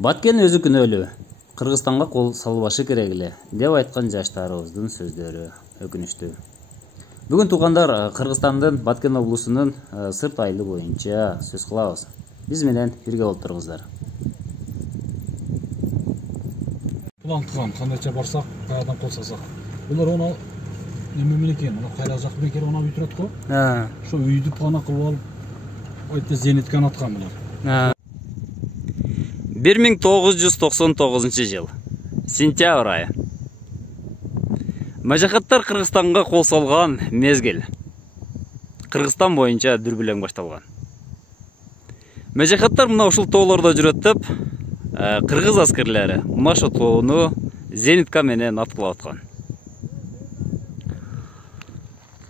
Баткен өзү күнөөлүү. Кыргызстанга кол салбашы керек эле деп айткан жаштарыбыздын сөздөрү өкүнүчтүү. Бүгүн туугандар Кыргызстандын Баткен облусунун сырт айылы боюнча сөз кылабыз. Биз менен бирге болуп туруңуздар. План кылган, кандайча барсак, каядан кол салсак. Булар оны неме менен экен, мына кайра жак менен келип ана үй турат го. Ошо үйдү плана кылып алып, айтты зенитканы аткан булар. 1999 жыл. Сентябрь айы. Мажахаттар Кыргызстанга кол салган мезгил. Кыргызстан боюнча дүрбүлөң башталган. Мажахаттар мына ушул тоолордо жүрөт деп, кыргыз аскерлери мына ошо тоону зенитка менен аткылап аткан.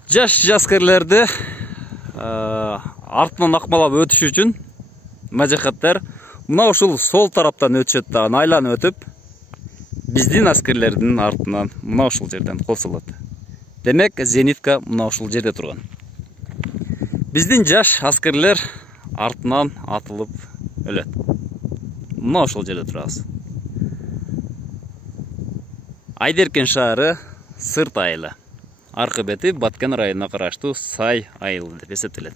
Жаш аскерлерди артынан акмалап өтүш үчүн мажахаттар мына ушул сол тараптан өтүшөт да, айланып өтүп, биздин аскерлердин артынан мына ушул жерден кол салат. Демек, зенитка мына ушул жерде турган. Биздин жаш аскерлер артынан атылып өлөт. Мына ушул жерде турабыз. Айдеркен шаары сырт айылы. Аркы бети Баткен районуна караштуу Сай айылы деп эсептелет.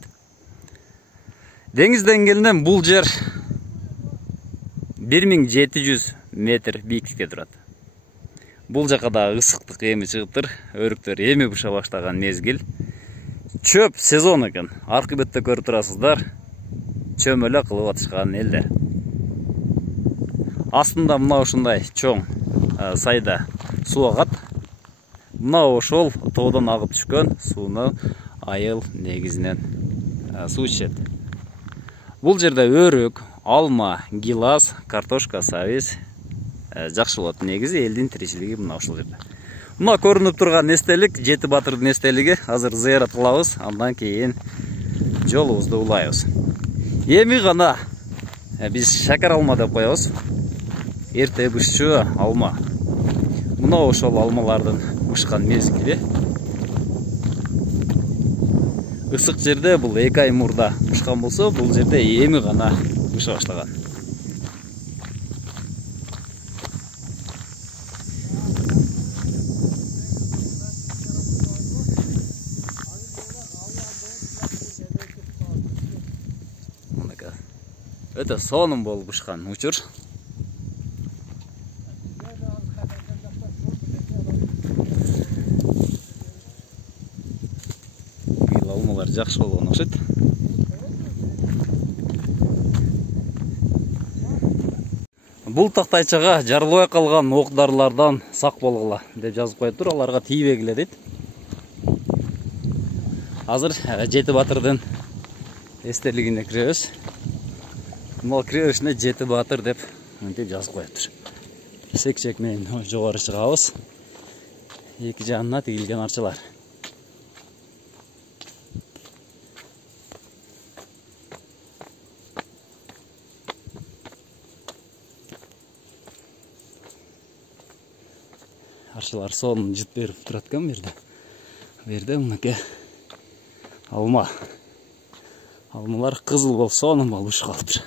Деңиз деңгээлинен бул жер 1700 метр бийиктикте турат. Бул жака да ысыктык эми чыгыптыр, өрүктөр эми буша баштаган мезгил. Чөп сезон экен. Аркы бетте көрүп турасыздар. Чөмөлө кылып атышкан элдер. Астында мына ушундай чоң сайда суу агат. Мына ошол тоодон агып түшкөн сууну айыл негизинен суу ичет. Бул жерде өрүк, алма, гилас, картошка, сабиз жакшы болот. Негизи элдин тиричилиги мына ушул жерде. Мына көрүнүп турган эстелик Жети Батырдын эстелиги. Азыр зыярат кылабыз, андан кийин жолубузду улайбыз. Эми гана биз шакар алма деп коебуз. Эрте бышчу алма. Мына ошол алмалардын бышкан мезгили. Ысык жерде бул 2 ай мурда бышкан болсо, бул жерде эми гана быша баштаган. Өтө сонун болуп бышкан учур. Быйыл алмалар жакшы болгон окшойт. Бул тактайчага жарылбай калган ок-дарылардан сак болгула деп жазып коюптур, аларга тийбегиле дейт. Азыр Жети Батырдын эстелигине киребиз. Мына киребишине Жети Батыр деп мынтип жазып коюптур. Сек-сек менен жогору чыгабыз. Эки жанына тигилген арчалар. Арчалар сонун жыт берип турат экен бу жерде. Мынакей алма. Алмалар кызыл болуп, сонун болуп бышып калыптыр.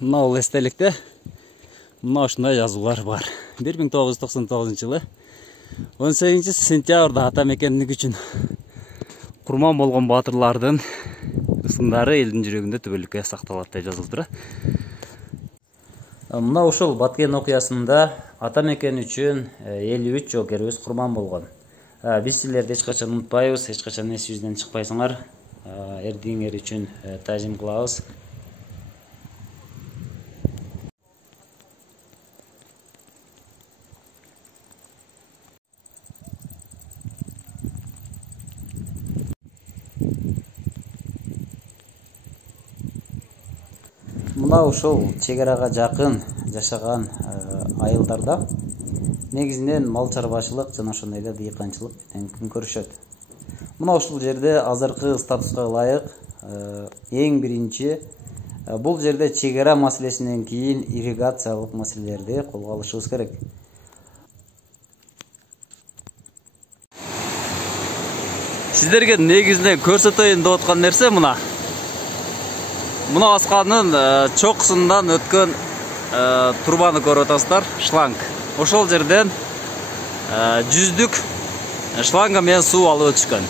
Мына бул эстеликте мына ушундай жазуулар бар. 1999 жылы 18 сентябрда ата мекендик үчүн курман болгон батырлардын ысымдары элдин жүрөгүндө түбөлүккө сакталат деп жазылыптыр. Мына ушул Баткен окуясында ата мекен үчүн 53 жоокерибиз курман болгон. Биз силерди эч качан унутпайбыз, эч качан эсибизден чыкпайсыңар. Эрдигиңер үчүн тажим кылабыз. Мына ушул чегарага жакын жашаган айылдарда негизинен мал чарбачылык жана ошондой дыйканчылык менен күн көрүшөт. Мына ушул жерде азыркы статуска ылайык эң биринчи Бұл жерде чегара маселесінен кейін ирригациялық маселелерді қолға алышыбыз керек. Сіздерге негізінен көрсетейін деп отқан нәрсе мына. Мына асқанның чоқсынан өткен турбаны көріп отырсыздар, шланг. Ошол жерден жүздік шланга мен су алып өтішкен.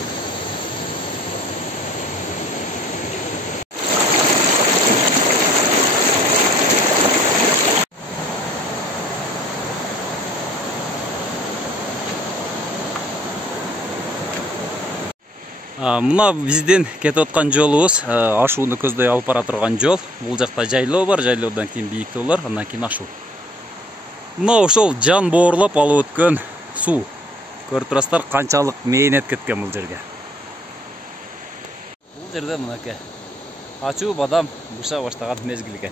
Мына бизден кетіп отқан жолыбыз ашууну көздөй алып бара турган жол. Бул жакта жайлоо бар, жайлоодон кийин бийиктөө бар, андан кийин ашуу. Мына ошол жан боорлап алып өткөн суу. Көрүп турасыздар канчалык мээнет кеткен бул жерге. Бул жерде мынакей ачуу бадам быша баштаган мезгил экен.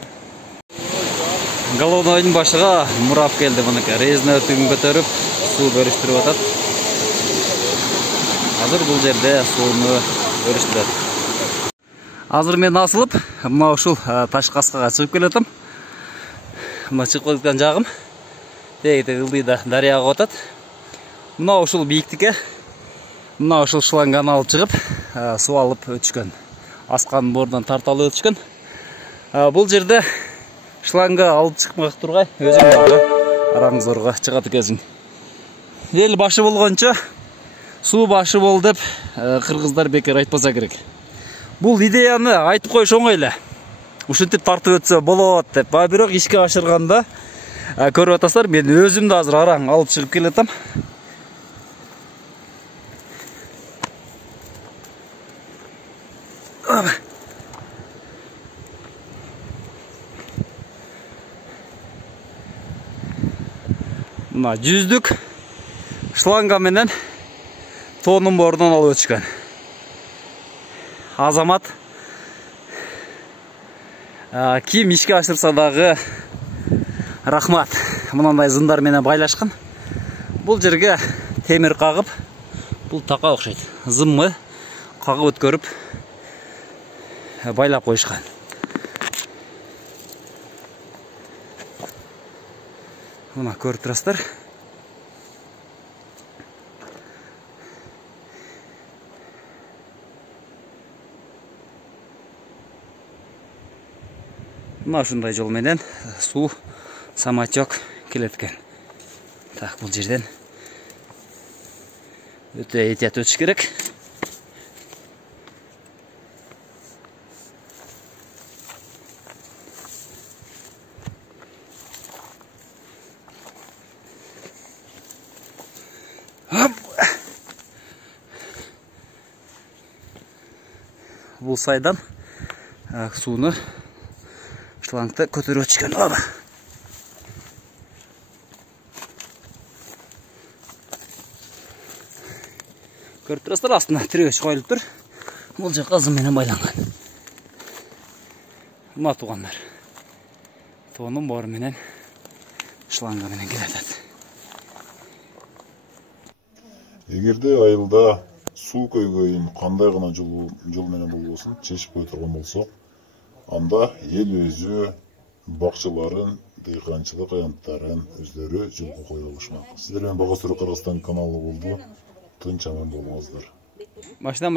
Головнойдун башыга мурап келди, мынакей резина түгүн көтөрүп суу бөлүштүрүп атат. Азыр бул жерде сууну бөлүштүрөт. Азыр мен асылып, мына ушул таш каскага чыгып келатам. Мына чыгып кеткен жагым тегите ылдыйда дарыяга атат. Мына ушул бийиктикке мына ушул шланганы алып чыгып, суу алып өтүшкөн. Асканын борунан тартып алып өтүшкөн. Бул жерде шланга алып чыкмак тургай, өзүм дагы араң зорго чыгат экенсиң. Эл башы болгончо суу башы бол деп кыргыздар бекер айтпаса керек. Бул идеяны айтып коюш оңой эле. Ушинтип тартып өтсө болот деп. Бирок ишке ашырганда көрүп атасыздар, мен өзүм да азыр араң алып чыгып келатам. Мына жүздүк шланга менен тоонун борунан алып өтүшкөн. Азамат ким ишке ашырса дагы рахмат. Мынандай зындар менен байлашкан. Бул жерге темир кагып, бул така окшойт. Зымны кагып өткөрүп байлап коюшкан. Мына көрүп турасыздар. Мына ушундай жол менен суу самачок келет экен. Так, бул жерден өтө этият өтүш керек. Бул сайдан сууну шлангты көтөрүп өтүшкөн. Көрүп турасыздар, астына тирөөч коюлуп тур. Бул жака зым менен байланган. Мына туугандар. Тоонун бору менен шланга менен келатат. Эгерде айылда суу көйгөйүн кандай гана жол менен болбосун чечип кое турган болсок, анда эл өзү бакчаларын, дыйканчылык аянттарын өздөрү жолго кое алышмак. Сиздер менен Бага Суроо Кыргызстан каналы болду. Тынч аман болуңуздар. Машина